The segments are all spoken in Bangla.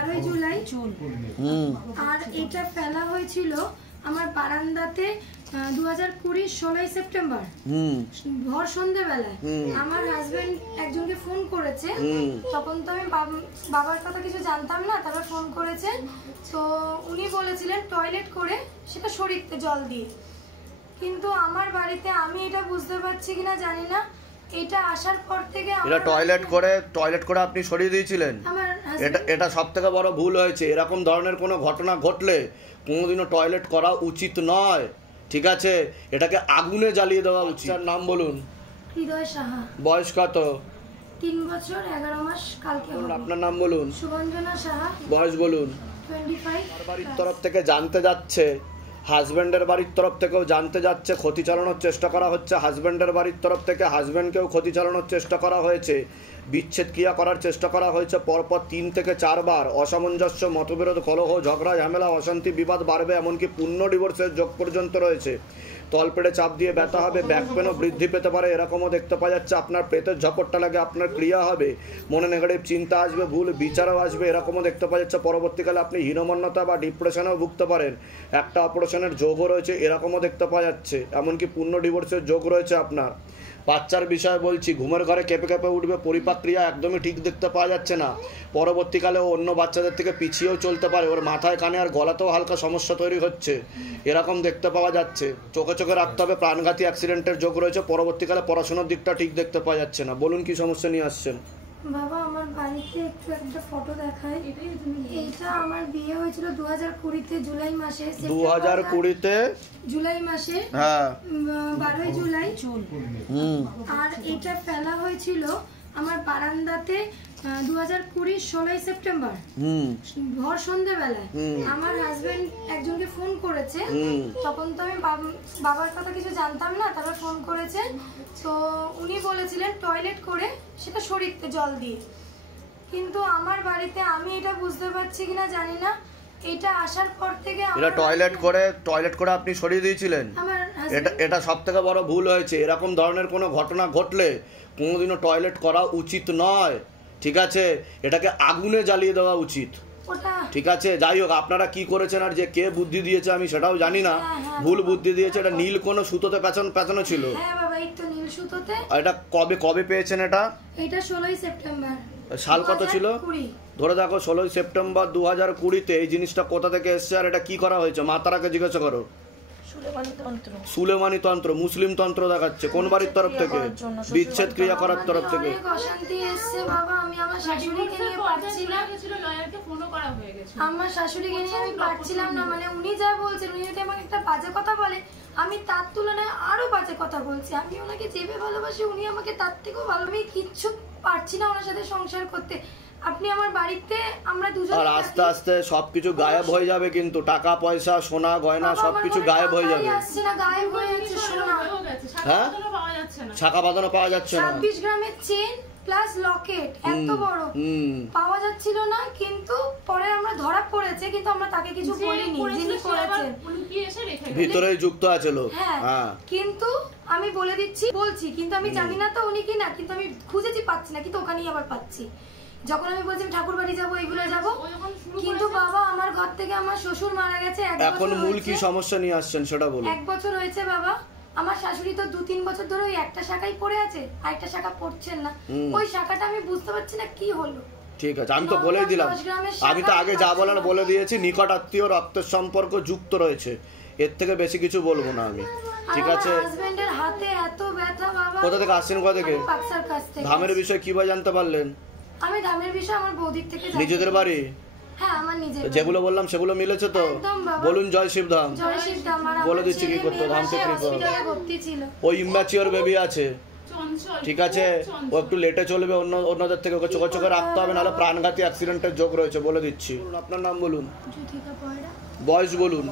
12ই জুলাই আর এটা ফেলা হয়েছিল আমার বারান্দাতে 2020 16ই সেপ্টেম্বর ভোর সন্ধ্যাবেলায়। আমার হাজবেন্ড একজনকে ফোন করেছে, তখন তো আমি বাবার কথা কিছু জানতাম না, তারপর ফোন করেছেন। তো উনি বলেছিলেন টয়লেট করে সেটা শরীরতে জল দিয়ে, কিন্তু আমার বাড়িতে আমি এটা বুঝতে পারছি কিনা জানি না, এটা আসার পর থেকে এটা টয়লেট করে আপনি সরিয়ে দিয়েছিলেন। এটা সবথেকে বড় ভুল হয়েছে। এরকম ধরনের কোনো ঘটনা ঘটলে কোনোদিনও টয়লেট করা উচিত নয়, ঠিক আছে? এটাকে আগুনে জ্বালিয়ে দেওয়া উচিত। নাম বলুন। হৃদয় সাহা। বয়স কত? 3 বছর 11 মাস কালকে হবে। আপনার নাম বলুন। সুবঞ্জনা সাহা। বয়স বলুন। 25। বাড়ির তরফ থেকে জানতে যাচ্ছে, হাজব্যান্ডের বাড়ির তরফ থেকেও জানতে যাচ্ছে, ক্ষতি চালানোর চেষ্টা করা হচ্ছে। হাজব্যান্ডের বাড়ির তরফ থেকে হাজব্যান্ডকেও ক্ষতি চালানোর চেষ্টা করা হয়েছে, বিচ্ছেদ ক্রিয়া করার চেষ্টা করা হয়েছে পরপর 3 থেকে 4 বার। অসামঞ্জস্য, মতবিরোধ, কলহ, ঝগড়া, ঝামেলা, অশান্তি, বিবাদ বাড়বে, এমনকি পূর্ণ ডিভোর্সের যোগ পর্যন্ত রয়েছে। তলপেটে চাপ দিয়ে ব্যথা হবে, ব্যাক পেনও বৃদ্ধি পেতে পারে, এরকমও দেখতে পাওয়া যাচ্ছে। আপনার পেটের ঝপটটা লাগে, আপনার ক্রিয়া হবে, মনে নেগেটিভ চিন্তা আসবে, ভুল বিচারও আসবে, এরকমও দেখতে পাওয়া যাচ্ছে। পরবর্তীকালে আপনি হীনমন্যতা বা ডিপ্রেশনেও ভুগতে পারেন। একটা অপারেশনের যোগও রয়েছে, এরকমও দেখতে পাওয়া যাচ্ছে। এমনকি পূর্ণ ডিভোর্সের যোগ রয়েছে আপনার। বাচ্চার বিষয়ে বলছি, ঘুমের ঘরে কেঁপে কেঁপে উঠবে, পরিপাক ক্রিয়া একদমই ঠিক দেখতে পাওয়া যাচ্ছে না। পরবর্তীকালে অন্য বাচ্চাদের থেকে পিছিয়েও চলতে পারে, ওর মাথায়, কানে আর গলাতেও হালকা সমস্যা তৈরি হচ্ছে, এরকম দেখতে পাওয়া যাচ্ছে। চোখে চোখে রাখতে হবে, প্রাণঘাতী অ্যাক্সিডেন্টের যোগ রয়েছে। পরবর্তীকালে পড়াশোনার দিকটা ঠিক দেখতে পাওয়া যাচ্ছে না। বলুন কি সমস্যা নিয়ে আসছেন? বাবা, আমার বাড়িতে একটু একটা ফটো দেখায়। এটা আমার বিয়ে হয়েছিল 2020-তে জুলাই মাসে। 2020-তে জুলাই মাসে, হ্যাঁ 12ই জুলাই। আর এটা ফেলা হয়েছিল আমার বারান্দাতে 2020 16ই সেপ্টেম্বর ভোর সন্ধ্যাবেলায়। আমার হাজবেন্ড একজনকে ফোন করেছে, তখন তো আমি বাবার কথা কিছু জানতাম না, তারপর ফোন করেছেন। তো উনি বলেছিলেন টয়লেট করে সেটা শরীরতে জল দিয়ে, কিন্তু আমার বাড়িতে আমি এটা বুঝতে পারছি কিনা জানি না, এটা আসার পর থেকে এটা টয়লেট করে আপনি সরিয়ে দিয়েছিলেন। এটা সবথেকে বড় ভুল হয়েছে। এরকম ধরনের কোনো ঘটনা ঘটলে কোনোদিনও টয়লেট করা উচিত নয়, ঠিক আছে? এটাকে আগুনে জ্বালিয়ে দেওয়া উচিত, ঠিক আছে? যাই হোক, আপনারা কি করেছেন আর যে কে বুদ্ধি দিয়েছে আমি সেটাও জানি না। ভুল বুদ্ধি দিয়েছে। এটা নীল কোনো সুতোতে পেঁচানো ছিল। হ্যাঁ বাবা, এই তো নীল সুতোতে। এটা কবে পেয়েছেন? এটা 16ই সেপ্টেম্বর। সাল কত ছিল? ধরে দেখো 16ই সেপ্টেম্বর 2020-তে। এই জিনিসটা কোথা থেকে এসছে আর এটা কি করা হয়েছে? মা তারাকে জিজ্ঞাসা করো। সুলেমানি তন্ত্র, মুসলিম তন্ত্র দেখাচ্ছে। কোন বাড়ির তরফ থেকে? বিচ্ছেদ ক্রিয়া করার তরফ থেকে। অশান্তি এসছে বাবা, আমি আমার শাশুড়িকে নিয়ে পারছিলাম, আমার শাশুড়িকে নিয়ে আমি পারছিলাম না। মানে উনি যা বলছেন, উনি যদি আমাকে একটা বাজে কথা বলে, আমি তার তুলনায় আরো বাজে কথা বলছি। আমি ওনাকে যেভাবে ভালোবাসি, উনি আমাকে তার থেকেও ভালো। আমি কিচ্ছু পারছি না ওনার সাথে সংসার করতে। আপনি আমার বাড়িতে, আমরা দুজন, আর আস্তে আস্তে সবকিছু গায়েব হয়ে যাবে, কিন্তু টাকা পয়সা, সোনা গয়না সবকিছু গায়েব হয়ে যাবে। হ্যাঁ, ছাকা বাঁধানো পাওয়া যাচ্ছে না। 26 গ্রামের চেন প্লাস লকেট এত বড় পাওয়া যাচ্ছিল না, কিন্তু পরে আমরা ধরা পড়েছে, কিন্তু আমরা তাকে কিছু বলিনি। যিনি করেছেন ভিতরেই যুক্ত আছে লোক। হ্যাঁ, কিন্তু আমি বলে দিচ্ছি, বলছি, কিন্তু আমি জানি না তো উনি কি না, কিন্তু আমি খুঁজেছি, পাচ্ছি না, কিন্তু ওখানেই আবার পাচ্ছি। যখন আমি বলছি ঠাকুর বাড়ি যাবো, এগুলো যাবো, কিন্তু বাবা আমার ঘর থেকে আমার শ্বশুর মারা গেছে। এখন মূল কি সমস্যা নিয়ে আসছেন সেটা বলুন। 1 বছর হয়েছে বাবা। আমার শাশুড়ি তো 2-3 বছর ধরে ওই একটা শাখায় পড়ে আছে, আরেকটা শাখা পড়ছেন না। ওই শাখাটা আমি বুঝতে পারছি না কি হলো। ঠিক আছে, আমি তো বলেই দিলাম। আমি তো আগে যা বলার বলে দিয়েছি। নিকট আত্মীয়, রক্তের সম্পর্ক যুক্ত রয়েছে, এর থেকে বেশি কিছু বলবো না আমি, ঠিক আছে? হাজবেন্ডের হাতে এত ব্যথা বাবা। কোথা থেকে আসছেন? কোথা থেকে? পাকসার কাছ থেকে। ধামের বিষয় কিভাবে জানতে পারলেন? আমি ধামের বিষয় আমার বৌদির থেকে জানি। নিজেদের বাড়ি? হ্যাঁ, আমার নিজের। যেগুলো বললাম সেগুলো মিলেছে তো? বলুন জয় শিবধাম। জয় শিবধাম। বলে দিচ্ছি কি করতে। ধাম থেকে ওই ইম্যাচিওর বেবি আছে, ঠিক আছে? ও একটু লেটে চলবে অন্যদের থেকে, ওকে চোখে চোখে রাখতে হবে, নাহলে প্রাণঘাতী অ্যাক্সিডেন্টের যোগ রয়েছে, বলে দিচ্ছি। আপনার নাম বলুন। বয়স বলুন।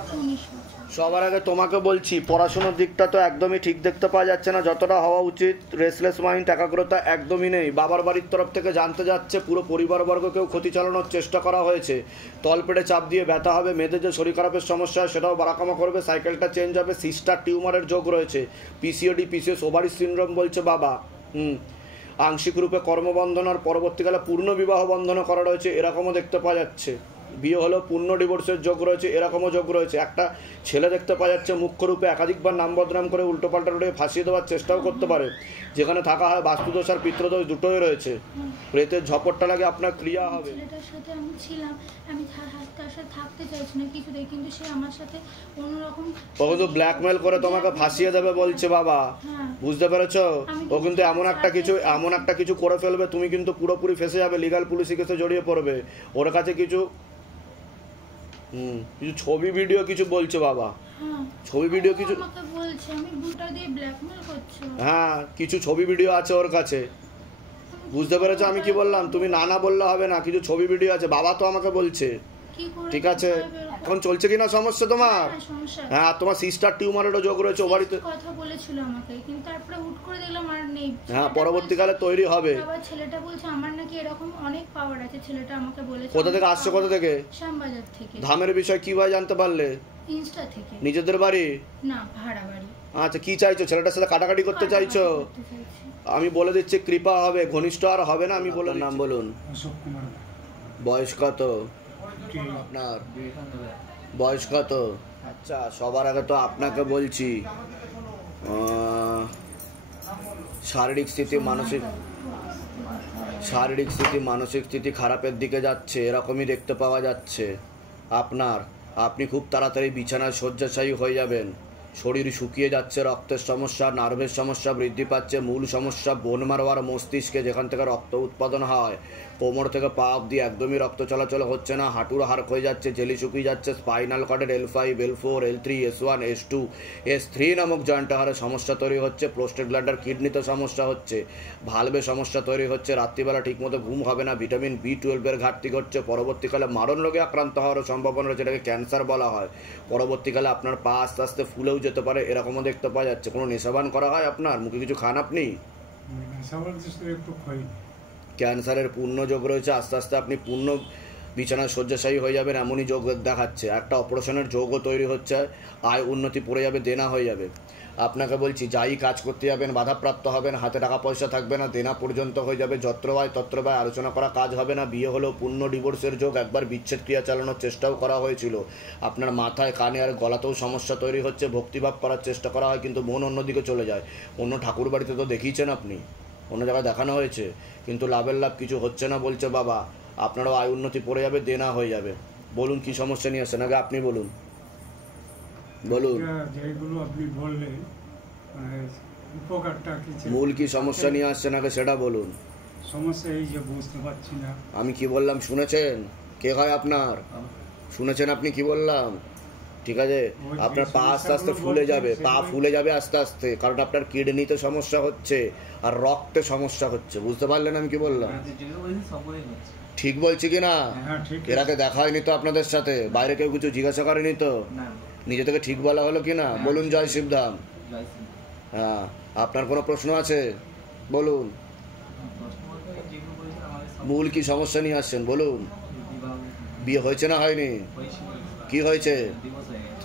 সবার আগে তোমাকে বলছি, পড়াশোনার দিকটা তো একদমই ঠিক দেখতে পাওয়া যাচ্ছে না যতটা হওয়া উচিত। রেসলেস মাইন্ড, একাগ্রতা একদমই নেই। বাবার বাড়ির তরফ থেকে জানতে যাচ্ছে, পুরো পরিবারবর্গকেও ক্ষতি চালানোর চেষ্টা করা হয়েছে। তলপেটে চাপ দিয়ে ব্যথা হবে, মেয়েদের যে শরীর খারাপের সমস্যা হয় সেটাও বাড়াকামা করবে, সাইকেলটা চেঞ্জ হবে, সিস্টার টিউমারের যোগ রয়েছে, পিসিওডি, পিসিওএস, ওভারি সিনড্রোম বলছে বাবা। আংশিক রূপে কর্মবন্ধন আর পরবর্তীকালে পূর্ণ বিবাহ বন্ধন করা রয়েছে, এরকমও দেখতে পাওয়া যাচ্ছে। বিয়ে হলেও পূর্ণ ডিভোর্সের যোগ রয়েছে, এরকমও যোগ রয়েছে। একটা ছেলে দেখতে পাওয়া যাচ্ছে মুখ্য রূপে একাধিকবার নাম বদনাম করে উল্টোপাল্টা রুটে ফাঁসিয়ে দেওয়ার চেষ্টাও করতে পারে, যেখানে থাকা হয় বাস্তুদোষ আর পিতৃদোষ দুটোই রয়েছে। প্রেতের ঝপটটা লাগে আপনার ক্রিয়া হবে। ছেলেটার সাথে আমি ছিলাম, আমি তার সাথে থাকতে চাইছি না কিছুতেই, কিন্তু সে আমার সাথে অন্যরকম ও কিন্তু ব্ল্যাকমেল করে তোমাকে ফাঁসিয়ে দেবে বলছে বাবা, বুঝতে পেরেছো? ও কিন্তু এমন একটা কিছু করে ফেলবে, তুমি কিন্তু পুরোপুরি ফেসে যাবে, লিগাল পুলিশি কেসে জড়িয়ে পড়বে। ওর কাছে কিছু কিছু ছবি ভিডিও কিছু বলছে বাবা, ছবি ভিডিও কিছু আমাকে বলছে, আমি বুটা দিয়ে ব্ল্যাকমেল করছে। হ্যাঁ, কিছু ছবি ভিডিও আছে ওর কাছে, বুঝতে পেরেছো আমি কি বললাম? তুমি না বললে হবে না, কিছু ছবি ভিডিও আছে, বাবা তো আমাকে বলছে। ঠিক আছে, এখন চলছে কিনা সমস্যা তোমার? হ্যাঁ, তোমার সিস্টার টিউমারেরও যোগ রয়েছে ওভারিতে, কথা বলেছিল আমাকে, কিন্তু তারপরে হুট করে দেখলাম আর নেই। হ্যাঁ, পরবর্তীকালে তৈরি হবে। আবার ছেলেটা বলছে আমার নাকি এরকম অনেক পাওয়ার আছে, ছেলেটা আমাকে বলেছে। কোথা থেকে আসছে? কোথা থেকে? শ্যামবাজার থেকে। ধামের বিষয় কিভাবে জানতে পারলে? ইনস্টা থেকে। নিজেদের বাড়ি? না, ভাড়া বাড়ি। আচ্ছা, কি চাইছো? ছেলেটার সাথে কাটাকাটি করতে চাইছো? আমি বলে দিচ্ছি, কৃপা হবে, ঘনিষ্ঠ আর হবে না। আমি বলে নাম বলুন। বয়স কত আপনার? বয়স কত? আচ্ছা, সবার আগে তো আপনাকে বলছি, শারীরিক স্থিতি মানসিক স্থিতি খারাপের দিকে যাচ্ছে, এরকমই দেখতে পাওয়া যাচ্ছে আপনার। আপনি খুব তাড়াতাড়ি বিছানায় শয্যাশায়ী হয়ে যাবেন। শরীর শুকিয়ে যাচ্ছে, রক্তের সমস্যা, নার্ভের সমস্যা বৃদ্ধি পাচ্ছে। মূল সমস্যা বোন মারো আর মস্তিষ্কে, যেখান থেকে রক্ত উৎপাদন হয়। কোমর থেকে পা অবধি একদমই রক্ত চলাচল হচ্ছে না, হাঁটুর হাড় ক্ষয়ে যাচ্ছে, জেলি শুকিয়ে যাচ্ছে। Spinal কর্ডের L5, L4, L3, S1, S2, S3 নামক জয়েন্ট হাড়ে সমস্যা তৈরি হচ্ছে। প্রোস্টেট গ্ল্যান্ডার কিডনিতে সমস্যা হচ্ছে, ভালভে সমস্যা তৈরি হচ্ছে। রাত্রিবেলা ঠিকমতো ঘুম হবে না, ভিটামিন B12 এর ঘাটতি ঘটছে। পরবর্তীকালে মারণ রোগে আক্রান্ত হওয়ারও সম্ভাবনা রয়েছে, যেটাকে ক্যান্সার বলা হয়। পরবর্তীকালে আপনার পা আস্তে আস্তে ফুলেও যেতে পারে, এরকমও দেখতে পাওয়া যাচ্ছে। কোনো নেশাবান করা হয় আপনার? মুখে কিছু খান আপনি? ক্যান্সারের পূর্ণ যোগ রয়েছে, আস্তে আস্তে আপনি পূর্ণ বিছানায় শয্যাশায়ী হয়ে যাবেন, এমনই যোগ দেখাচ্ছে। একটা অপারেশনের যোগও তৈরি হচ্ছে, আয় উন্নতি পড়ে যাবে, দেনা হয়ে যাবে। আপনাকে বলছি, যাই কাজ করতে যাবেন বাধাপ্রাপ্ত হবেন, হাতে টাকা পয়সা থাকবে না, দেনা পর্যন্ত হয়ে যাবে। যত্রবায় তত্রবায় আলোচনা করা কাজ হবে না। বিয়ে হলেও পূর্ণ ডিভোর্সের যোগ, একবার বিচ্ছেদ ক্রিয়া চালানোর চেষ্টাও করা হয়েছিল। আপনার মাথায়, কানে আর গলাতেও সমস্যা তৈরি হচ্ছে। ভক্তিভাব করার চেষ্টা করা হয়, কিন্তু মন অন্যদিকে চলে যায়। অন্য ঠাকুর বাড়িতে তো দেখিয়েছেন আপনি, অন্য জায়গায় দেখানো হয়েছে, কিন্তু লাভের লাভ কিছু হচ্ছে না বলছে বাবা। আপনারও আয় উন্নতি পড়ে যাবে, দেনা হয়ে যাবে। বলুন কি সমস্যা নিয়ে আসছেন, আগে আপনি বলুন। বলুন, যেগুলো আপনি বললেন, উপকারটা কি, মূল কি সমস্যা নিয়ে আসছেন আগে সেটা বলুন। সমস্যা এই যে বুঝতে পারছি না। আমি কি বললাম শুনেছেন? কে হয় আপনার? শুনেছেন আপনি কি বললাম? ঠিক আছে, আপনার পা আস্তে আস্তে ফুলে যাবে, পা ফুলে যাবে আস্তে আস্তে, কারণ আপনার কিডনিতে সমস্যা হচ্ছে আর রক্তে সমস্যা হচ্ছে। বুঝতে পারলেন আমি কি বললাম? ঠিক বলছি কি না? এর আগে দেখা হয়নি তো আপনাদের সাথে? বাইরে কেউ কিছু জিজ্ঞাসা করেনি তো? নিজে থেকে ঠিক বলা হলো কি না? বলুন জয় শিবধাম। হ্যাঁ, আপনার কোনো প্রশ্ন আছে বলুন। মূল কি সমস্যা নিয়ে আসছেন বলুন। বিয়ে হয়েছে না হয়নি? কি হয়েছে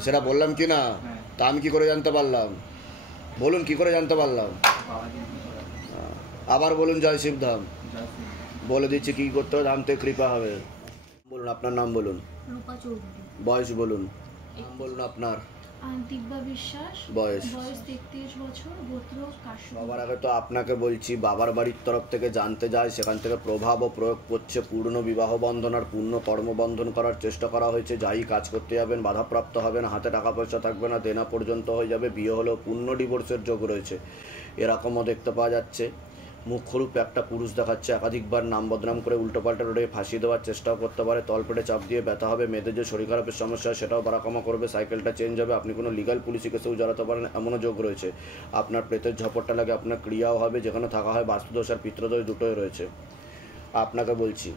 সেটা বললাম কি না? তা আমি কি করে জানতে পারলাম? বলুন কি করে জানতে পারলাম? আবার বলুন জয় শিবধাম। বলে দিচ্ছি কি করতে হবে, জানতে কৃপা হবে। বলুন আপনার নাম বলুন। রূপা চৌধুরী। বয়স বলুন। বলুন আপনার। দিব্যা বিশ্বাস। বয়স 33 বছর, গোত্র কাশ্যপ। সবার আগে তো আপনাকে বলছি, বাবার বাড়ির তরফ থেকে জানতে যায়, সেখান থেকে প্রভাব ও প্রয়োগ করছে। পূর্ণ বিবাহ বন্ধন আর পূর্ণ কর্মবন্ধন করার চেষ্টা করা হয়েছে। যাই কাজ করতে যাবেন বাধাপ্রাপ্ত হবেন, হাতে টাকা পয়সা থাকবে না, দেনা পর্যন্ত হয়ে যাবে। বিয়ে হলেও পূর্ণ ডিভোর্সের যোগ রয়েছে, এরকমও দেখতে পাওয়া যাচ্ছে। মুখ্যরূপে একটা পুরুষ দেখাচ্ছে, একাধিকবার নাম বদনাম করে উল্টোপাল্টা রোডে ফাঁসিয়ে দেওয়ার চেষ্টাও করতে পারে। তলপেটে চাপ দিয়ে ব্যথা হবে, মেয়েদের যে শরীর খারাপের সমস্যা সেটাও বাড়াকমা করবে। সাইকেলটা চেঞ্জ হবে, আপনি কোনো লিগাল পুলিশি কেসেও জড়াতে পারেন, এমনও যোগ রয়েছে। আপনার প্রেতের ঝপটটা লাগে, আপনার ক্রিয়াও হবে, যেখানে থাকা হয় বাস্তুদোষ আর পিতৃদোষ দুটোই রয়েছে। আপনাকে বলছি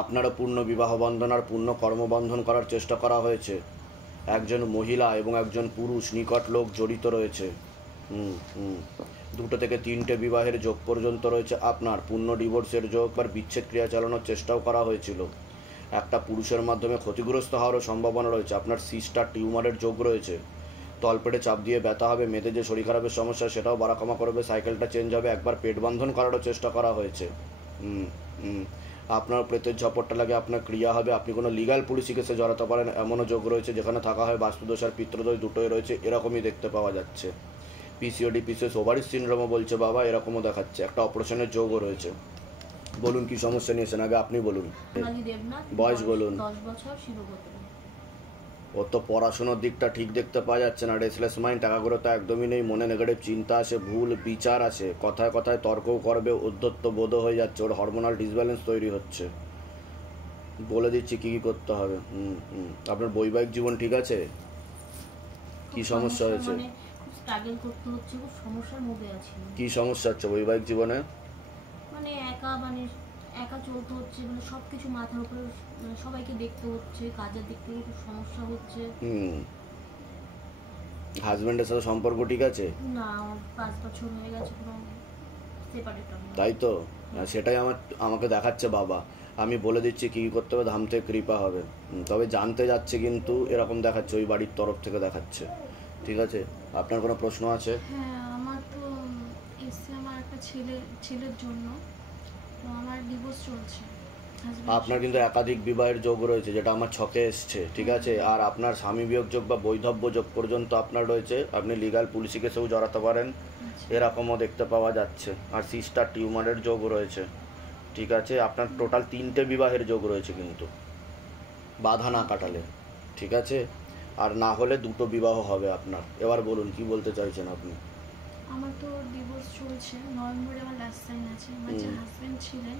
আপনারও পূর্ণ বিবাহ বন্ধন আর পূর্ণ কর্মবন্ধন করার চেষ্টা করা হয়েছে। একজন মহিলা এবং একজন পুরুষ নিকট লোক জড়িত রয়েছে। 2 থেকে 3টে বিবাহের যোগ পর্যন্ত রয়েছে। আপনার পূর্ণ ডিভোর্সের যোগ বা বিচ্ছেদ ক্রিয়া চালানোর চেষ্টাও করা হয়েছিল। একটা পুরুষের মাধ্যমে ক্ষতিগ্রস্ত হওয়ারও সম্ভাবনা রয়েছে। আপনার সিস্টার টিউমারের যোগ রয়েছে, তলপেটে চাপ দিয়ে ব্যথা হবে, মেয়েদের যে শরীর খারাপের সমস্যা সেটাও বাড়াকমা করবে, সাইকেলটা চেঞ্জ হবে, একবার পেট বন্ধন করারও চেষ্টা করা হয়েছে। আপনার প্রেতের ঝপটটা লাগে, আপনার ক্রিয়া হবে, আপনি কোনো লিগাল পুলিশি কেসে জড়াতে পারেন এমনও যোগ রয়েছে, যেখানে থাকা হয় বাস্তুদোষ আর পিতৃদোষ দুটোই রয়েছে, এরকমই দেখতে পাওয়া যাচ্ছে। পিসিওডি পিসিএস ওভারি সিনড্রোমও বলছে বাবা, এরকমও দেখাচ্ছে, একটা অপারেশনের যোগও রয়েছে। বলুন কি সমস্যা নিয়েছেন, আগে আপনি বলুন। বয়স বলুন। 10 বছর, শিবগোত্র। ওর তো পড়াশোনার দিকটা ঠিক দেখতে পাওয়া যাচ্ছে না, রেসলেস মাইন্ড, টাকাগুলো তো একদমই নেই, মনে নেগেটিভ চিন্তা আসে, ভুল বিচার আসে, কথায় কথায় তর্কও করবে, উদ্ধত্ত বোধ হয়ে যাচ্ছে, ওর হরমোনাল ডিসব্যালেন্স তৈরি হচ্ছে। বলে দিচ্ছি কী কী করতে হবে। আপনার বৈবাহিক জীবন ঠিক আছে? কি সমস্যা হয়েছে? মানে খুব স্ট্রাগল করতে হচ্ছে, খুব সমস্যার মধ্যে আছি। কি সমস্যা হচ্ছে বৈবাহিক জীবনে? মানে একা চলতে হচ্ছে, মানে সব কিছু মাথার উপরে, মানে সবাইকে দেখতে হচ্ছে, কাজের দিক থেকে খুব সমস্যা হচ্ছে। হাজব্যান্ডের সাথে সম্পর্ক ঠিক আছে? না, আমার 5 বছর হয়ে গেছে, কোনো সেপারেট। তাই তো, সেটাই আমাকে দেখাচ্ছে বাবা। আমি বলে দিচ্ছি কী কী করতে হবে, ধাম থেকে কৃপা হবে। তবে জানতে যাচ্ছে কিন্তু এরকম দেখাচ্ছে, ওই বাড়ির তরফ থেকে দেখাচ্ছে। ঠিক আছে, আপনার কোনো প্রশ্ন আছে? হ্যাঁ, আমার তো এসছে আমার একটা ছেলের জন্য, তো আমার ডিভোর্স চলছে। আপনার কিন্তু একাধিক বিবাহের যোগ রয়েছে, যেটা আমার ছকে এসছে। ঠিক আছে, আর আপনার স্বামী বিয়োগ যোগ বা বৈধব্য যোগ পর্যন্ত আপনার রয়েছে, আপনি লিগাল পুলিশি কেসেও জড়াতে পারেন, এরকমও দেখতে পাওয়া যাচ্ছে। আর সিস্টার টিউমারের যোগ রয়েছে। ঠিক আছে, আপনার টোটাল 3টে বিবাহের যোগ রয়েছে কিন্তু, বাধা না কাটালে। ঠিক আছে, আর না হলে 2টো বিবাহ হবে আপনার। এবার বলুন কি বলতে চাইছেন আপনি? আমার তো ডিভোর্স চলছে, নভেম্বরে আমার লাস্ট সাইন আছে। আমার যে হাজব্যান্ড ছিলেন,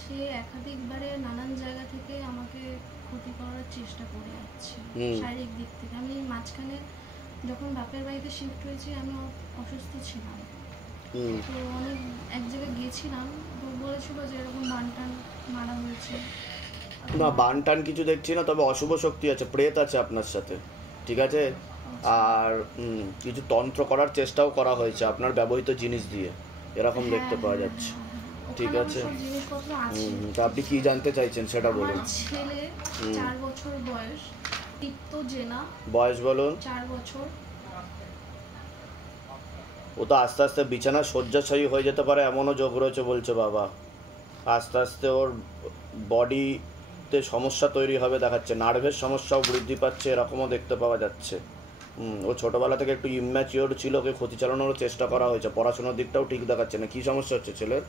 সে একাধিকবারে নানান জায়গা থেকে আমাকে ক্ষতি করার চেষ্টা করে যাচ্ছে শারীরিক দিক থেকে। আমি মাঝখানে যখন বাপের বাড়িতে শিফট হয়েছি, আমি অসুস্থ ছিলাম, তো অনেক এক জায়গায় গিয়েছিলাম, তো বলেছিল যে এরকম বানটান মারা হয়েছে। না, বানটান কিছু দেখছি না, তবে অশুভ শক্তি আছে, প্রেত আছে আপনার সাথে। ঠিক আছে, আর কিছু তন্ত্র করার চেষ্টাও করা হয়েছে আপনার ব্যবহৃত জিনিস দিয়ে, এরকম দেখতে পাওয়া যাচ্ছে। ঠিক আছে, তা আপনি কি জানতে চাইছেন সেটা বলুন। ছেলে 4 বছর বয়স, দীপ্ত জেনা। বয়স বলুন। 4 বছর। ও তো আস্তে আস্তে বিছানা শয্যাশায়ী হয়ে যেতে পারে এমনও যোগ রয়েছে বলছে বাবা। আস্তে আস্তে ওর বডিতে সমস্যা তৈরি হবে দেখাচ্ছে, নার্ভের সমস্যাও বৃদ্ধি পাচ্ছে, এরকমও দেখতে পাওয়া যাচ্ছে। ও ছোটোবেলা থেকে একটু ইম্যাচিওর ছিল, ওকে ক্ষতি চালানোরও চেষ্টা করা হয়েছে, পড়াশোনার দিকটাও ঠিক দেখাচ্ছে না। কী সমস্যা হচ্ছে ছেলের?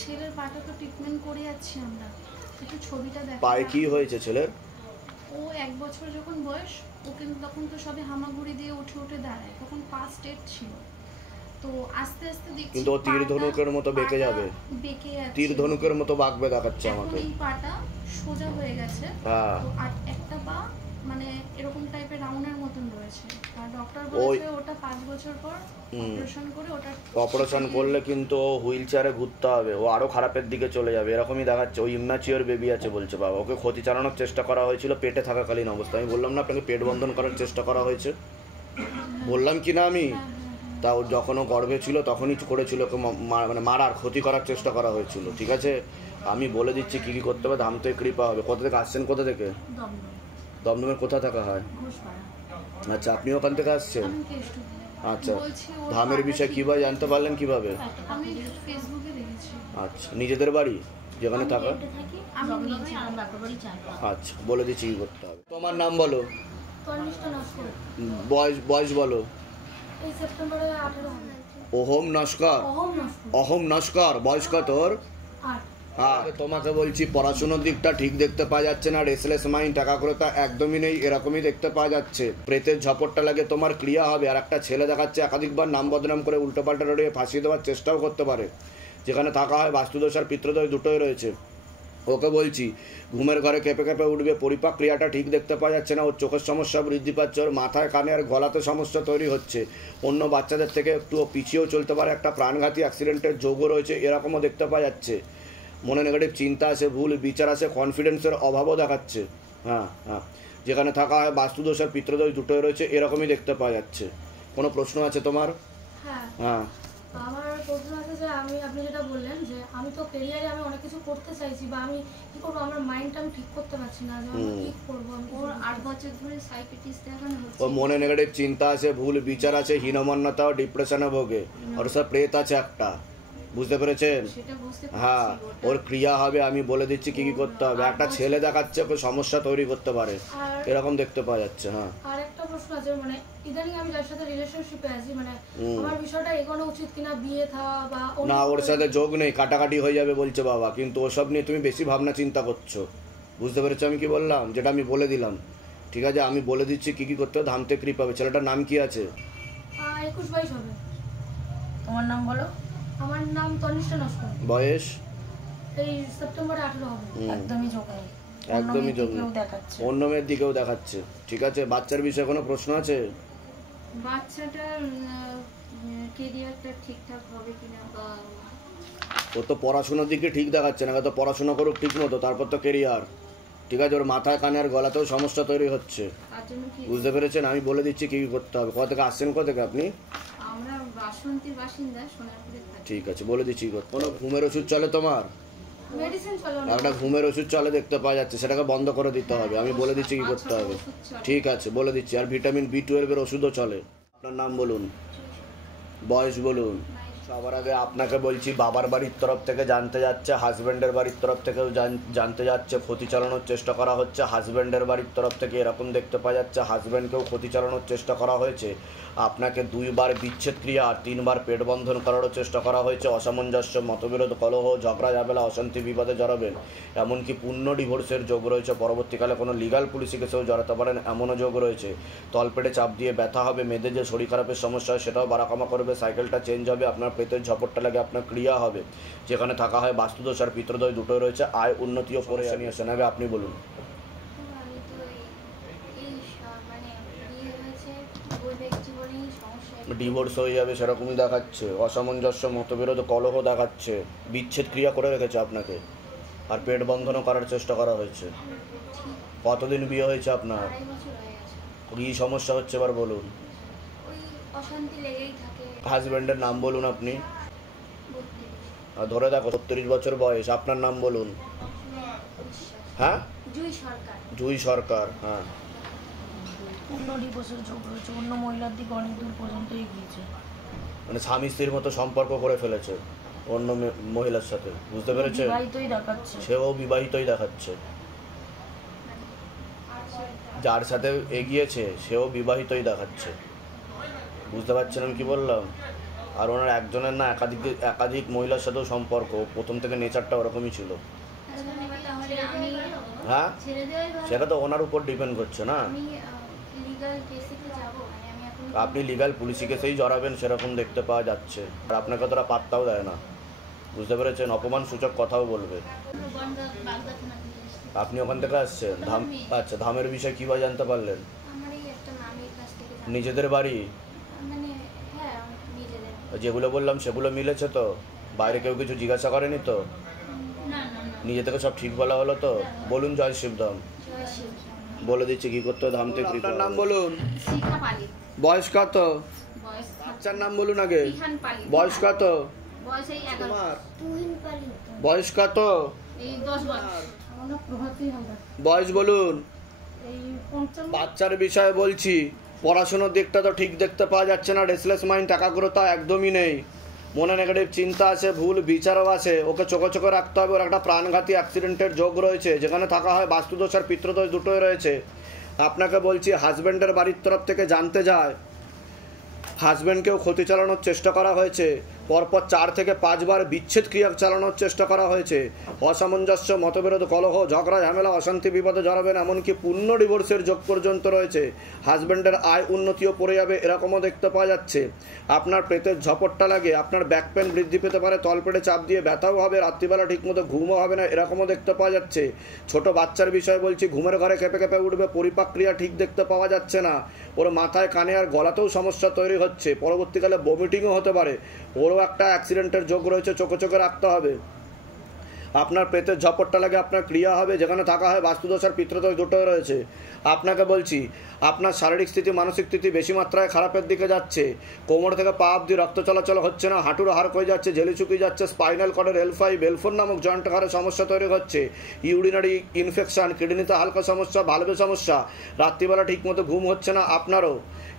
ছেলের পাটা তো ট্রিটমেন্ট করে যাচ্ছি আমরা, একটু ছবিটা দেখা। পায়ে কি হয়েছে ছেলের? ও 1 বছর যখন বয়স, ও কিন্তু তখন তো সবে হামাগুড়ি দিয়ে উঠে উঠে দাঁড়ায়, তখন পা স্টেট ছিল, তো আস্তে আস্তে দেখছি কিন্তু ও তীর ধনুকের মতো বেঁকে যাবে, বেঁকে যাচ্ছে, তীর ধনুকের মতো বাঁকবে দেখাচ্ছে আমাকে। এই পাটা সোজা হয়ে গেছে, হ্যাঁ, তো আর একটা পা মানে এরকম টাইপের রাউন্ডের মতন রয়েছে, আর ডক্টর বলেছে ওটা 5 বছর পর অপারেশন করে, ওটা অপারেশন করলে কিন্তু ও হুইল চেয়ারে ঘুরতে হবে, ও আরো খারাপের দিকে চলে যাবে, এরকমই দেখাচ্ছে। ও ইম্যাচিওর বেবি আছে বলছে বাবা, ওকে ক্ষতি চালানোর চেষ্টা করা হয়েছিল পেটে থাকাকালীন অবস্থা। আমি বললাম না আপনাকে পেট বন্ধন করার চেষ্টা করা হয়েছে, বললাম কি না আমি? তা ও যখন ও গর্ভে ছিল তখনই করেছিল, ওকে মানে মারার, ক্ষতি করার চেষ্টা করা হয়েছিল। ঠিক আছে, আমি বলে দিচ্ছি কী কী করতে হবে, ধাম থেকে কৃপা হবে। কোথা থেকে আসছেন? কোথা থেকে? দমদমের কোথা থাকা হয়? আচ্ছা, আপনি ওখান থেকে আসছেন? আচ্ছা, ধামের বিষয়ে কীভাবে জানতে পারলেন, কিভাবে? আমি ফেসবুকে দেখেছি। আচ্ছা, নিজেদের বাড়ি যেখানে থাকা? আচ্ছা, বলে দিচ্ছি কী করতে হবে। তোমার নাম বলো, বয়স বলো। এই সেপ্টেম্বরে 18 হবে। ওহম নস্কর। অহম নস্কর। বয়স কত তোর? 8। হ্যাঁ, তোমাকে বলছি পড়াশোনার দিকটা ঠিক দেখতে পাওয়া যাচ্ছে না, রেসলেস মাইন্ড, টাকাগ্রতা একদমই নেই, এরকমই দেখতে পাওয়া যাচ্ছে। প্রেতের ঝপটটা লাগে, তোমার ক্রিয়া হবে। আর একটা ছেলে দেখাচ্ছে একাধিকবার নাম বদনাম করে উল্টোপাল্টা রড়িয়ে ফাঁসিয়ে দেওয়ার চেষ্টাও করতে পারে, যেখানে থাকা হয় বাস্তুদোষ আর পিতৃদোষ দুটোই রয়েছে। ওকে বলছি ঘুমের ঘরে কেঁপে কেঁপে উঠবে, পরিপাক ক্রিয়াটা ঠিক দেখতে পাওয়া যাচ্ছে না, ওর চোখের সমস্যা বৃদ্ধি পাচ্ছে, ওর মাথায় কানে আর গলাতে সমস্যা তৈরি হচ্ছে, অন্য বাচ্চাদের থেকে একটু পিছিয়েও চলতে পারে, একটা প্রাণঘাতী অ্যাক্সিডেন্টের যোগও রয়েছে, এরকমও দেখতে পাওয়া যাচ্ছে। মনে নেগেটিভ চিন্তা আসে, ভুল বিচার আসে, কনফিডেন্সের অভাবও দেখাচ্ছে। হ্যাঁ হ্যাঁ, যেখানে থাকা হয় বাস্তুদোষ আর পিতৃদোষ দুটোই রয়েছে, এরকমই দেখতে পাওয়া যাচ্ছে। কোনো প্রশ্ন আছে তোমার? হ্যাঁ। হ্যাঁ, আমার প্রশ্ন আছে যে আপনি যেটা বললেন যে আমি তো ক্যারিয়ারে আমি অনেক কিছু করতে চাইছি, বা আমি কি করবো, আমার মাইন্ডটা আমি ঠিক করতে পারছি না যে আমি কি করবো। ওর 8 বছর ধরে সাইকিয়াট্রিস্ট দেখানো হচ্ছে। ওর মনে নেগেটিভ চিন্তা আছে, ভুল বিচার আছে, হীনমন্যতা ও ডিপ্রেশনে ভোগে, ওর সব প্রেত আছে একটা, বুঝতে পেরেছেন? সেটা বুঝতে হ্যাঁ, পারছি। ওর ক্রিয়া হবে, আমি বলে দিচ্ছি কি কি করতে হবে। একটা ছেলে দেখাচ্ছে ওকে সমস্যা তৈরি করতে পারে, এরকম দেখতে পাওয়া যাচ্ছে। হ্যাঁ, আর একটা প্রশ্ন আছে, মানে ইদানিং আমি যার সাথে রিলেশনশিপে আছি, মানে আমার বিষয়টা এগোনো উচিত কিনা, বিয়ে থা বা না ওর সাথে যোগ নেই, কাটাকাটি হয়ে যাবে বলছে বাবা, কিন্তু ওসব নিয়ে তুমি বেশি ভাবনা চিন্তা করছো, বুঝতে পেরেছো আমি কি বললাম? যেটা আমি বলে দিলাম, ঠিক আছে? আমি বলে দিচ্ছি কি কি করতে হবে, ধামতে কৃপ হবে। ছেলেটার নাম কি আছে? 21-22 হবে। তোমার নাম বলো। আমার নাম তনিষ্ঠা নস্কর। বয়স? এই সেপ্টেম্বরে 18 হবে। একদমই যোগ নেই, একদমই যোগ নেই, দেখাচ্ছে অন্য মেয়ের দিকেও দেখাচ্ছে। ঠিক আছে, বাচ্চার বিষয়ে কোনো প্রশ্ন আছে? বাচ্চাটার কেরিয়ারটা ঠিকঠাক হবে কিনা, বা ও তো পড়াশোনার দিকে ঠিক দেখাচ্ছে না, তো পড়াশোনা করুক ঠিক মতো, তারপর তো কেরিয়ার। ঠিক আছে, ওর মাথায় কানে আর গলাতেও সমস্যা তৈরি হচ্ছে, তার জন্য কি বুঝতে পেরেছেন? আমি বলে দিচ্ছি কি কি করতে হবে। কোথা থেকে আসছেন, কোথা থেকে আপনি? আমরা বাসন্তীর বাসিন্দা, সোনারপুরে থাকি। ঠিক আছে, বলে দিচ্ছি কি করতে। কোনো ঘুমের ওষুধ চলে তোমার? মেডিসিন চলো না। একটা ঘুমের ওষুধ চলে দেখতে পাওয়া যাচ্ছে, সেটাকে বন্ধ করে দিতে হবে। আমি বলে দিচ্ছি কি করতে হবে। ঠিক আছে, বলে দিচ্ছি। আর ভিটামিন B12 এর ওষুধও চলে। আপনার নাম বলুন, বয়স বলুন। সবার আগে আপনাকে বলছি, বাবার বাড়ির তরফ থেকে জানতে যাচ্ছে, হাজব্যান্ডের বাড়ির তরফ থেকেও জানতে যাচ্ছে, ক্ষতি চালানোর চেষ্টা করা হচ্ছে। হাজব্যান্ডের বাড়ির তরফ থেকে এরকম দেখতে পাওয়া যাচ্ছে, হাজব্যান্ডকেও ক্ষতি চালানোর চেষ্টা করা হয়েছে। আপনাকে 2 বার বিচ্ছেদ ক্রিয়া আর 3 বার পেট বন্ধন করারও চেষ্টা করা হয়েছে। অসামঞ্জস্য, মতবিরোধ, কলহ, ঝগড়া ঝামেলা, অশান্তি, বিবাদে জড়াবেন। এমনকি পূর্ণ ডিভোর্সের যোগ রয়েছে। পরবর্তীকালে কোনো লিগাল পুলিশি কেসেও জড়াতে পারেন, এমনও যোগ রয়েছে। তলপেটে চাপ দিয়ে ব্যথা হবে, মেয়েদের যে শরীর খারাপের সমস্যা হয় সেটাও বাড়াকামা করবে। সাইকেলটা চেঞ্জ হবে, আপনার পেটের ঝপটটা লাগে, আপনার ক্রিয়া হবে। যেখানে থাকা হয় বাস্তুদোষ আর পিতৃদোষ দুটোই রয়েছে। আয় উন্নতিও করে নিয়েছেন। আগে আপনি বলুন। আমি তো মানে বিয়ে হয়েছে, বৈবাহিক জীবনেই সমস্যা। ডিভোর্স হয়ে যাবে সেরকমই দেখাচ্ছে। অসামঞ্জস্য, মতবিরোধ, কলহ দেখাচ্ছে। বিচ্ছেদ ক্রিয়া করে রেখেছে আপনাকে, আর পেট বন্ধনও করার চেষ্টা করা হয়েছে। কতদিন বিয়ে হয়েছে আপনার? 2.5 বছর হয়ে গেছে। কি সমস্যা হচ্ছে এবার বলুন। ওই অশান্তি লেগেই থাকে। হাজব্যান্ডের নাম বলুন আপনি। 32। আর ধরে দেখো 36 বছর বয়স। আপনার নাম বলুন। হ্যাঁ, জুই সরকার। জুই সরকার। হ্যাঁ, পূর্ণ ডিভোর্সের যোগ রয়েছে, অন্য মহিলার দিকে অনেক দূর পর্যন্ত এগিয়েছে। মানে স্বামী স্ত্রীর মতো সম্পর্ক করে ফেলেছে অন্য মহিলার সাথে, বুঝতে পেরেছে? বিবাহিতই দেখাচ্ছে। সেও বিবাহিতই দেখাচ্ছে। যার সাথে এগিয়েছে সেও বিবাহিতই দেখাচ্ছে, বুঝতে পারছেন আমি কি বললাম? আর ওনার একজনের না একাধিক মহিলার সাথেও সম্পর্ক। প্রথম থেকে নেচারটা ওরকমই ছিল। তাহলে আমি হ্যাঁ, ছেড়ে দেওয়াই ভালো। সেটা তো ওনার উপর ডিপেন্ড করছে না। আমি লিগ্যাল কেসে যাব, মানে আমি এখন আপনি লিগাল পুলিশি কেসেই জড়াবেন সেরকম দেখতে পাওয়া যাচ্ছে। আর আপনাকে তোরা পাত্তাও দেয় না, বুঝতে পেরেছেন? অপমান সূচক কথাও বলবে। বাগদা থানা থেকে এসেছি। আপনি ওখান থেকে আসছেন ধাম? আচ্ছা, ধামের বিষয়ে কীভাবে জানতে পারলেন? আমার এই একটা মামির কাছ থেকে নিজেদের বাড়ি? মানে হ্যাঁ, নিজেদের। যেগুলো বললাম সেগুলো মিলেছে তো? বাইরে কেউ কিছু জিজ্ঞাসা করেনি তো? না না না, নিজে থেকে সব ঠিক বলা হলো তো? বলুন জয় শিবধাম। জয় শিব। বলে দিচ্ছি কি করতে হবে ধাম থেকে। আপনার নাম বলুন। শিখা পালি। বয়স কত? বয়স বাচ্চার নাম বলুন আগে। বিহান পালি। বয়স কত বয়স এই 11। তোমার? তুহিন পালি। বয়স কত? এই 10 বছর। আমার নাম প্রভাতী হালদার। বয়স বলুন। এই 55। বাচ্চার বিষয়ে বলছি, পড়াশোনার দিকটা তো ঠিক দেখতে পাওয়া যাচ্ছে না। রেসলেস মাইন্ড, একাগ্রতা একদমই নেই। মনে নেগেটিভ চিন্তা আছে, ভুল বিচারও আছে। ওকে চোখে চোখে রাখতে হবে। ওর একটা প্রাণঘাতী অ্যাক্সিডেন্টের যোগ রয়েছে। যেখানে থাকা হয় বাস্তুদোষ আর পিতৃদোষ দুটোই রয়েছে। আপনাকে বলছি, হাজব্যান্ডের বাড়ির তরফ থেকে জানতে যায় হাজব্যান্ডকেও ক্ষতি চালানোর চেষ্টা করা হয়েছে। পরপর 4 থেকে 5 বার বিচ্ছেদ ক্রিয়া চালানোর চেষ্টা করা হয়েছে। অসামঞ্জস্য, মতবিরোধ, কলহ, ঝগড়া ঝামেলা, অশান্তি, বিপদে জড়াবেন। এমনকি পূর্ণ ডিভোর্সের যোগ পর্যন্ত রয়েছে। হাজব্যান্ডের আয় উন্নতিও পড়ে যাবে, এরকমও দেখতে পাওয়া যাচ্ছে। আপনার পেটের ঝপটটা লাগে, আপনার ব্যাক পেন বৃদ্ধি পেতে পারে, তলপেটে চাপ দিয়ে ব্যথাও হবে, রাত্রিবেলা ঠিকমতো ঘুমও হবে না, এরকমও দেখতে পাওয়া যাচ্ছে। ছোট বাচ্চার বিষয়ে বলছি, ঘুমের ঘরে কেঁপে কেঁপে উঠবে, পরিপাক ক্রিয়া ঠিক দেখতে পাওয়া যাচ্ছে না। ওর মাথায়, কানে আর গলাতেও সমস্যা তৈরি হচ্ছে। পরবর্তীকালে বমিটিংও হতে পারে। ওরও একটা অ্যাক্সিডেন্টের যোগ রয়েছে, চোখে চোখে রাখতে হবে। আপনার প্রেতের ঝপটটা লাগে আপনার ক্রিয়া হবে, যেখানে থাকা হয় বাস্তুদোষ আর পিতৃদোষ দুটোই রয়েছে। আপনাকে বলছি আপনার শারীরিক স্থিতি মানসিক স্থিতি বেশি মাত্রায় খারাপের দিকে যাচ্ছে। কোমর থেকে পা অব্দি রক্ত চলাচল হচ্ছে না, হাঁটুর হাড় হয়ে যাচ্ছে, ঝেলি চুকিয়ে যাচ্ছে, স্পাইনাল কর্ডের L5 L4 নামক জয়েন্ট হাড়ে সমস্যা তৈরি হচ্ছে, ইউরিনারি ইনফেকশন, কিডনিতে হালকা সমস্যা, ভালভে সমস্যা, রাত্রিবেলা ঠিকমতো ঘুম হচ্ছে না আপনারও।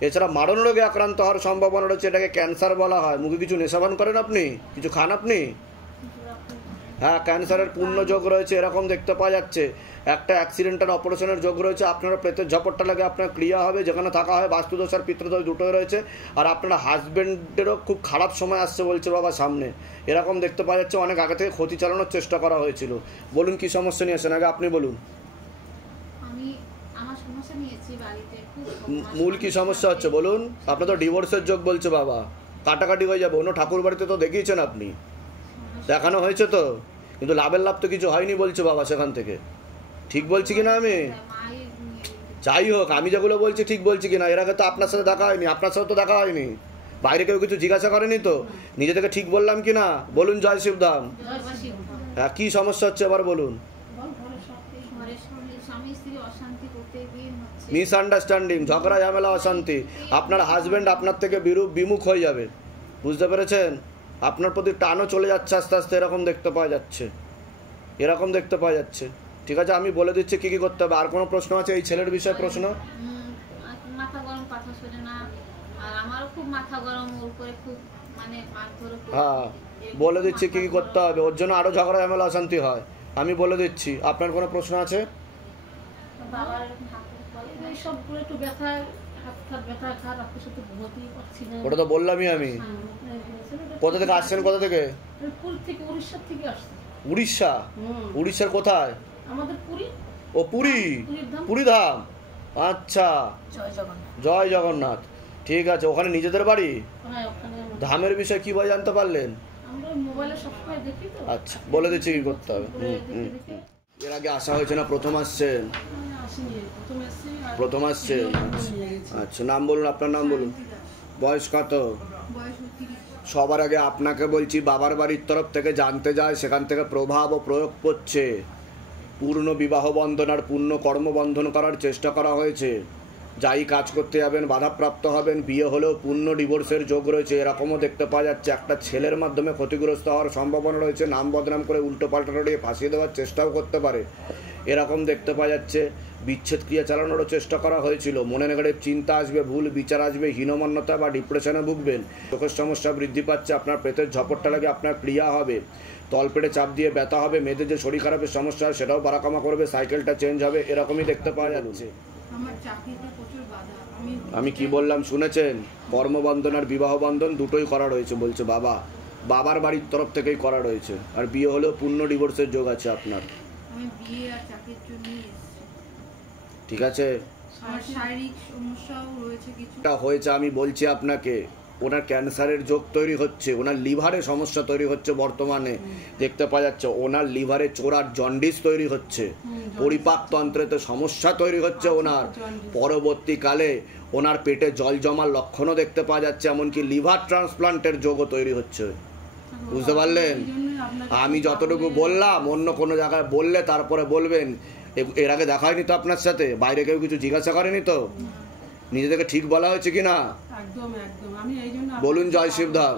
এছাড়া মারণ রোগে আক্রান্ত হওয়ার সম্ভাবনা রয়েছে, এটাকে ক্যান্সার বলা হয়। মুখে কিছু নেশাপান করেন আপনি, কিছু খান আপনি? হ্যাঁ, ক্যান্সারের পূর্ণ যোগ রয়েছে এরকম দেখতে পাওয়া যাচ্ছে। একটা অ্যাক্সিডেন্টাল অপারেশনের যোগ রয়েছে। আপনারা প্রেতের ঝপটটা লাগে আপনার ক্রিয়া হবে, যেখানে থাকা হয় বাস্তুদোষ আর পিতৃদোষ দুটোই রয়েছে। আর আপনার হাজবেন্ডেরও খুব খারাপ সময় আসছে বলছে বাবা সামনে, এরকম দেখতে পাওয়া যাচ্ছে। অনেক আগে থেকে ক্ষতি চালানোর চেষ্টা করা হয়েছিল। বলুন কি সমস্যা নিয়ে আসেন, আগে আপনি বলুন। আমার সমস্যা নিয়েছি বাড়িতে, মূল কি সমস্যা হচ্ছে বলুন? আপনার তো ডিভোর্সের যোগ বলছে বাবা, কাটাকাটি হয়ে যাবে। অন্য ঠাকুর বাড়িতে তো দেখিয়েছেন আপনি, দেখানো হয়েছে তো, কিন্তু লাভের লাভ তো কিছু হয়নি বলছে বাবা সেখান থেকে। ঠিক বলছি কিনা আমি? যাই হোক, আমি যেগুলো বলছি ঠিক বলছি কিনা? এর আগে তো আপনার সাথে দেখা হয়নি, আপনার সাথে তো দেখা হয়নি, বাইরে কেউ কিছু জিজ্ঞাসা করেনি তো, নিজে থেকে ঠিক বললাম কিনা? বলুন জয় শিবধাম। হ্যাঁ, কি সমস্যা হচ্ছে এবার বলুন। মিসআন্ডারস্ট্যান্ডিং, ঝগড়া ঝামেলা, অশান্তি। আপনার হাজব্যান্ড আপনার থেকে বিমুখ হয়ে যাবে, বুঝতে পেরেছেন? আপনার প্রতি টানও চলে যাচ্ছে আস্তে আস্তে, এরকম দেখতে পাওয়া যাচ্ছে, এরকম দেখতে পাওয়া যাচ্ছে। ঠিক আছে, আমি বলে দিচ্ছি কি কি করতে হবে। আর কোনো প্রশ্ন আছে এই ছেলের বিষয়ে? প্রশ্ন? মাথা গরম, কথা শোনে না, আর আমারও খুব মাথা গরম, ওর উপরে খুব মানে মারধর। হ্যাঁ, বলে দিচ্ছি কি কি করতে হবে, ওর জন্য আরও ঝগড়া ঝামেলা অশান্তি হয়। আমি বলে দিচ্ছি। আপনার কোনো প্রশ্ন আছে? বাবার সবগুলো একটু ব্যথা, হাত হাত ব্যথা, খারাপ সাথে ঘুমোতেই পারছি না। ওটা তো বললামই আমি। কোথা থেকে আসছেন? কোথা থেকে? পুরী থেকে, উড়িষ্যা থেকে আসছে। উড়িষ্যা? উড়িষ্যার কোথায়? আমাদের পুরী। ও পুরী, পুরী ধাম। আচ্ছা, জয় জগন্নাথ। ঠিক আছে, ওখানে নিজেদের বাড়ি? ধামের বিষয়ে কিভাবে জানতে পারলেন? আমরা মোবাইলে সবসময় দেখি তো। আচ্ছা, বলে দিচ্ছি কি করতে হবে। এর আগে আসা হয়েছে না প্রথম আসছেন? প্রথম আসছেন। আচ্ছা, নাম বলুন, আপনার নাম বলুন। বয়স কত? সবার আগে আপনাকে বলছি, বাবার বাড়ির তরফ থেকে জানতে যায়, সেখান থেকে প্রভাব ও প্রয়োগ করছে। পূর্ণ বিবাহ বন্ধন আর পূর্ণ কর্মবন্ধন করার চেষ্টা করা হয়েছে। যাই কাজ করতে যাবেন বাধাপ্রাপ্ত হবেন। বিয়ে হলেও পূর্ণ ডিভোর্সের যোগ রয়েছে, এরকমও দেখতে পাওয়া যাচ্ছে। একটা ছেলের মাধ্যমে ক্ষতিগ্রস্ত হওয়ার সম্ভাবনা রয়েছে। নাম বদনাম করে উল্টো পাল্টা দিয়ে ফাঁসিয়ে দেওয়ার চেষ্টাও করতে পারে, এরকম দেখতে পাওয়া যাচ্ছে। বিচ্ছেদ ক্রিয়া চালানোরও চেষ্টা করা হয়েছিল। মনে নেগেটিভ চিন্তা আসবে, ভুল বিচার আসবে, হীনমন্যতা বা ডিপ্রেশনে ভুগবেন। চোখের সমস্যা বৃদ্ধি পাচ্ছে। আপনার প্রেতের ঝপটটা লাগে আপনার ক্রিয়া হবে। তলপেটে চাপ দিয়ে ব্যথা হবে। মেয়েদের যে শরীর খারাপের সমস্যা হয় সেটাও বাড়াকামা করবে। সাইকেলটা চেঞ্জ হবে, এরকমই দেখতে পাওয়া যাচ্ছে। আমি কি বললাম শুনেছেন? কর্মবন্ধন আর বিবাহ বন্ধন দুটোই করা রয়েছে বলছে বাবা। বাবার বাড়ির তরফ থেকেই করা রয়েছে। আর বিয়ে হলেও পূর্ণ ডিভোর্সের যোগ আছে আপনার। আমি বিয়ে আর চাকরির জন্যই এসেছি। ঠিক আছে, আমার শারীরিক সমস্যাও রয়েছে কিছু। হয়েছে আমি বলছি আপনাকে, ওনার ক্যান্সারের যোগ তৈরি হচ্ছে, ওনার লিভারে সমস্যা তৈরি হচ্ছে বর্তমানে দেখতে পাওয়া যাচ্ছে। ওনার লিভারে চোরার জন্ডিস তৈরি হচ্ছে, পরিপাকতন্ত্রেতে সমস্যা তৈরি হচ্ছে ওনার। পরবর্তীকালে ওনার পেটে জল জমার লক্ষণও দেখতে পাওয়া যাচ্ছে, এমনকি লিভার ট্রান্সপ্লান্টের যোগও তৈরি হচ্ছে। বুঝতে পারলেন? আমি যতটুকু বললাম, অন্য কোনো জায়গায় বললে তারপরে বলবেন এর আগে দেখা হয়নি তো আপনার সাথে, বাইরে কেউ কিছু জিজ্ঞাসা করেনি তো, নিজে থেকে ঠিক বলা হয়েছে কিনা? বলুন জয় শিবধাম।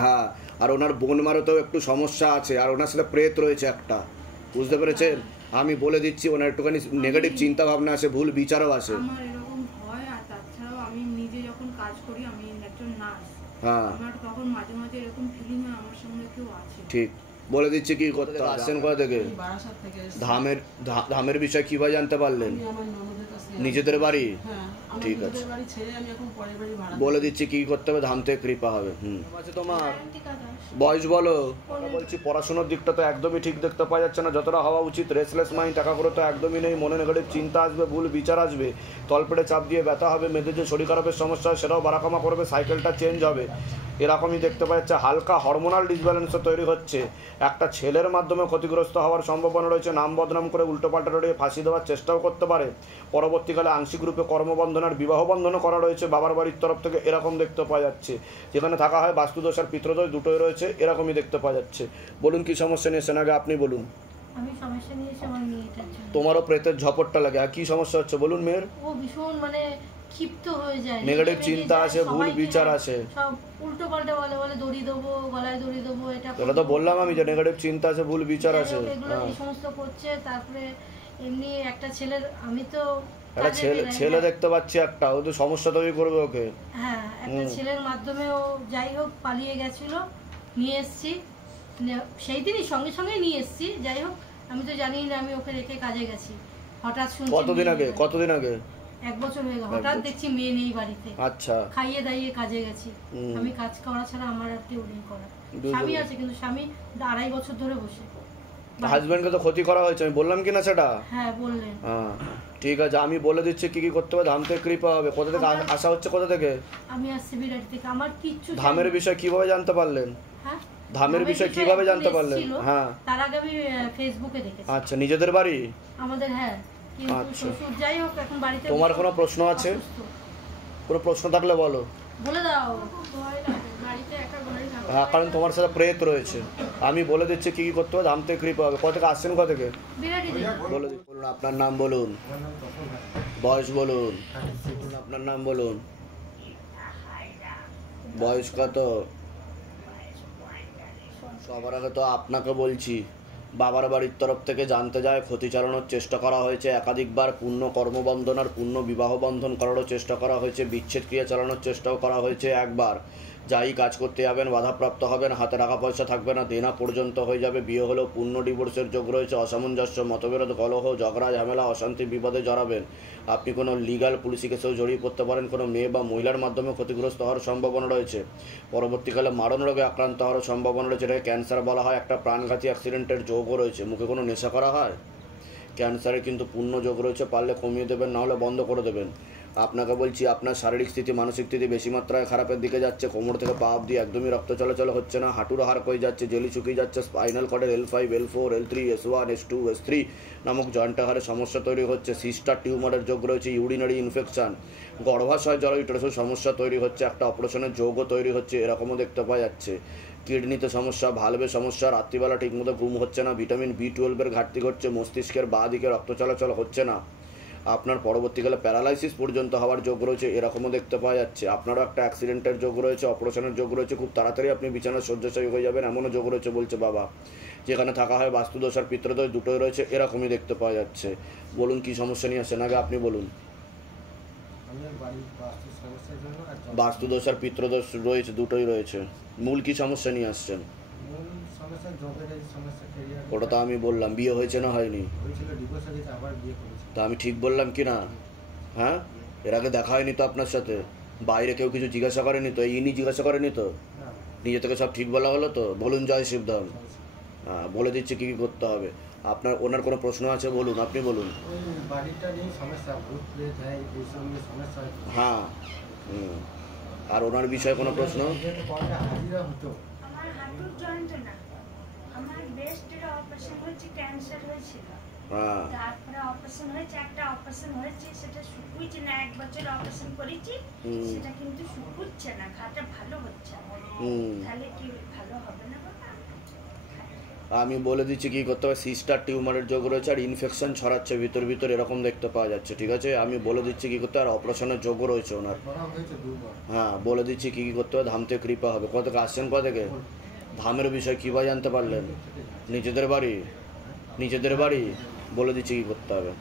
হ্যাঁ, আর ওনার বোন মারতেও একটু সমস্যা আছে, আর ওনার সাথে প্রেত রয়েছে একটা, বুঝতে পেরেছেন? আমি বলে দিচ্ছি, ওনার একটুখানি নেগেটিভ চিন্তা ভাবনা আছে, ভুল বিচারও আছে। আমার এরকম হয়। আর তাছাড়াও আমি নিজে যখন কাজ করি, আমি একজন নার্স, হ্যাঁ, আমার তখন মাঝে মাঝে এরকম ফিলিং হয় আমার সঙ্গে কেউ আছে। ঠিক বলে দিচ্ছি কি করতে হবে। আসছেন কোথা থেকে? ধামের বিষয় কিভাবে জানতে পারলেন? নিজেদের বাড়ি? ঠিক আছে, বলে দিচ্ছি কি করতে হবে, ধাম থেকে কৃপা হবে। আছে তোমার? বয়স বলো। বলছি পড়াশোনার দিকটা তো একদমই ঠিক দেখতে পাওয়া যাচ্ছে না যতটা হওয়া উচিত। রেসলেস মাইন্ড, টাকা করে তো একদমই নেই। মনে নেগেটিভ চিন্তা আসবে, ভুল বিচার আসবে, তলপেটে চাপ দিয়ে ব্যথা হবে, মেয়েদের যে শরীর খারাপের সমস্যা হয় সেটাও বাড়াকামা করবে, সাইকেলটা চেঞ্জ হবে, এরকমই দেখতে পাওয়া যাচ্ছে। হালকা হরমোনাল ডিসব্যালেন্সও তৈরি হচ্ছে, একটা ছেলের মাধ্যমে ক্ষতিগ্রস্ত হওয়ার সম্ভাবনা রয়েছে, নাম বদনাম করে উল্টোপাল্টা রয়ে ফাঁসি দেওয়ার চেষ্টাও করতে পারে, পরবর্তীকালে আংশিক রূপে কর্মবন্ধন আর বিবাহ বন্ধনও করা রয়েছে বাবার বাড়ির তরফ থেকে, এরকম দেখতে পাওয়া যাচ্ছে। যেখানে থাকা হয় বাস্তুদোষ আর পিতৃদোষ দুটোই রয়েছে, এরকমই দেখতে পাওয়া যাচ্ছে। বলুন কি সমস্যা নিয়েছেন, আগে আপনি বলুন। আমি সমস্যা নিয়েছি আমার মেয়েটার জন্য। তোমারও প্রেতের ঝপটটা লাগে, আর কি সমস্যা হচ্ছে বলুন মেয়ের? ও ভীষণ মানে ক্ষিপ্ত হয়ে যায়, নেগেটিভ রেগে চিন্তা যায়, আসে, ভুল সবাইকে বিচার আসে, সব উল্টো পাল্টা বলে, বলে দড়ি দেবো, গলায় দড়ি দেবো, এটা এটা তো বললাম আমি যে নেগেটিভ চিন্তা আছে, ভুল বিচার আছে। এগুলো এই সমস্ত করছে। তারপরে এমনি একটা ছেলের, আমি তো একটা ছেলে দেখতে পাচ্ছি, একটা ও তো সমস্যা তৈরি করবে ওকে। হ্যাঁ, একটা ছেলের মাধ্যমে ও যাই হোক পালিয়ে গেছিল, নিয়ে এসছি সেই দিনই, সঙ্গে সঙ্গে নিয়ে এসছি। যাই হোক আমি তো জানি না, আমি ওকে রেখে কাজে গেছি, হঠাৎ শুনছি কতদিন আগে? 1 বছর হয়ে গেল, হঠাৎ দেখছি মেয়ে নেই বাড়িতে। আচ্ছা, খাইয়ে দাইয়ে কাজে গেছি, আমি কাজ করা ছাড়া আমার আর কেউ নেই করা। স্বামী আছে, কিন্তু স্বামী 2.5 বছর ধরে বসে। হাজবেন্ডকে তো ক্ষতি করা হয়েছে, আমি বললাম কিনা সেটা? হ্যাঁ বললেন। হ্যাঁ ঠিক আছে, আমি বলে দিচ্ছি কি কি করতে হবে। ধাম থেকে কৃপা হবে। কোথা থেকে আসা হচ্ছে? কোথা থেকে? আমি আসছি বিরাট থেকে। আমার কিচ্ছু ধামের বিষয় কিভাবে জানতে পারলেন? হ্যাঁ, ধামের বিষয় কিভাবে জানতে পারলেন? হ্যাঁ, তার আগে আমি ফেসবুকে দেখেছি। আচ্ছা, নিজেদের বাড়ি আমাদের, হ্যাঁ, কিন্তু আচ্ছা। শ্বশুর যাই হোক এখন বাড়িতে। তোমার কোনো প্রশ্ন আছে? কোনো প্রশ্ন থাকলে বলো, বলে দাও। বাড়িতে একা ঘরে থাকো। হ্যাঁ, কারণ তোমার সাথে প্রেত রয়েছে। আমি বলে দিচ্ছি কি কি করতে হবে। ধাম থেকে কৃপা হবে। কোথা থেকে আসছেন? কোথা থেকে বিরাটি থেকে। বলে দিচ্ছি। বলুন আপনার নাম বলুন, বয়স বলুন, আপনার নাম বলুন, বয়স কত? সবার আগে তো আপনাকে বলছি, বাবার বাড়ির তরফ থেকে জানতে যায় ক্ষতি চালানোর চেষ্টা করা হয়েছে, একাধিকবার পূর্ণ কর্মবন্ধন আর পূর্ণ বিবাহ বন্ধন করারও চেষ্টা করা হয়েছে, বিচ্ছেদ ক্রিয়া চালানোর চেষ্টাও করা হয়েছে। একবার যাই কাজ করতে যাবেন বাধাপ্রাপ্ত হবেন, হাতে টাকা পয়সা থাকবে না, দেনা পর্যন্ত হয়ে যাবে, বিয়ে হলেও পূর্ণ ডিভোর্সের যোগ রয়েছে, অসামঞ্জস্য, মতবিরোধ, কলহ, ঝগড়া, ঝামেলা, অশান্তি, বিপদে জড়াবেন। আপনি কোনো লিগাল পুলিশি কেসেও জড়িয়ে পড়তে পারেন, কোনো মেয়ে বা মহিলার মাধ্যমে ক্ষতিগ্রস্ত হওয়ার সম্ভাবনা রয়েছে, পরবর্তীকালে মারণ রোগে আক্রান্ত হওয়ার সম্ভাবনা রয়েছে। এটাকে ক্যান্সার বলা হয়। একটা প্রাণঘাতী অ্যাক্সিডেন্টের যোগও রয়েছে। মুখে কোনো নেশা করা হয়? ক্যান্সারের কিন্তু পূর্ণ যোগ রয়েছে, পারলে কমিয়ে দেবেন, নাহলে বন্ধ করে দেবেন। আপনাকে বলছি, আপনার শারীরিক স্থিতি, মানসিক স্থিতি বেশি মাত্রায় খারাপের দিকে যাচ্ছে। কোমর থেকে পা অবধি একদমই রক্ত চলাচল হচ্ছে না, হাঁটুর হাড় হয়ে যাচ্ছে, জেলি শুকিয়ে যাচ্ছে, spinal কর্ডের L5, L4, L3, S1, S2, S3 নামক জয়েন্ট হাড়ে সমস্যা তৈরি হচ্ছে, সিস্টার টিউমারের যোগ রয়েছে, ইউরিনারি ইনফেকশন, গর্ভাশয় জরায়ুটের সমস্যা তৈরি হচ্ছে, একটা অপারেশনের যোগও তৈরি হচ্ছে, এরকমও দেখতে পাওয়া যাচ্ছে। কিডনিতে সমস্যা, ভালভে সমস্যা, রাত্রিবেলা ঠিকমতো ঘুম হচ্ছে না, ভিটামিন B12 ঘাটতি ঘটছে, মস্তিষ্কের বাঁ দিকে রক্ত চলাচল হচ্ছে না, আপনার পরবর্তীকালে প্যারালাইসিস পর্যন্ত হওয়ার যোগ রয়েছে, এরকমও দেখতে পাওয়া যাচ্ছে। আপনারও একটা অ্যাক্সিডেন্টের যোগ রয়েছে, অপারেশনের যোগ রয়েছে, খুব তাড়াতাড়ি আপনি বিছানায় শয্যাশায়ী হয়ে যাবেন, এমনও যোগ রয়েছে বলছে বাবা। যেখানে থাকা হয় বাস্তুদোষ আর পিতৃদোষ দুটোই রয়েছে, এরকমই দেখতে পাওয়া যাচ্ছে। বলুন কি সমস্যা নিয়ে আসছেন, আগে আপনি বলুন। বাস্তুদোষ আর পিতৃদোষ রয়েছে, দুটোই রয়েছে। মূল কি সমস্যা নিয়ে আসছেন? ওটা তো আমি বললাম। বিয়ে হয়েছে না হয়নি? তা আমি ঠিক বললাম কি না? হ্যাঁ, এর আগে দেখা হয়নি তো আপনার সাথে? বাইরে কেউ কিছু জিজ্ঞাসা করেনি তো? ইনি জিজ্ঞাসা করেনি তো? নিজে থেকে সব ঠিক বলা হলো তো? বলুন জয় শিবধাম। হ্যাঁ, বলে দিচ্ছি কী কী করতে হবে। আপনার ওনার কোনো প্রশ্ন আছে বলুন, আপনি বলুন। হ্যাঁ, আর ওনার বিষয়ে কোনো প্রশ্ন? আমার হাঁটুর যন্ত্রণা, আমার ব্রেস্টের অপারেশন হয়েছে, ক্যান্সার হয়েছিল, তারপরে অপারেশন হয়েছে, একটা অপারেশন হয়েছে, সেটা শুকুইছে না, 1 বছর অপারেশন করেছি, সেটা কিন্তু শুকুচ্ছে না, ঘাটা ভালো হচ্ছে না, তাহলে কি ভালো হবে না? আমি বলে দিচ্ছি কি করতে হবে। সিস্টার টিউমারের যোগ রয়েছে আর ইনফেকশন ছড়াচ্ছে ভিতর ভিতর, এরকম দেখতে পাওয়া যাচ্ছে। ঠিক আছে, আমি বলে দিচ্ছি কি করতে হবে। আর অপারেশনের যোগও রয়েছে ওনার। হ্যাঁ, বলে দিচ্ছি কি কি করতে হবে। ধাম থেকে কৃপা হবে। কোথা থেকে আসছেন? কোথা থেকে? ধামের বিষয় কীভাবে জানতে পারলেন? নিজেদের বাড়ি? নিজেদের বাড়ি? বলে দিচ্ছি কি করতে হবে।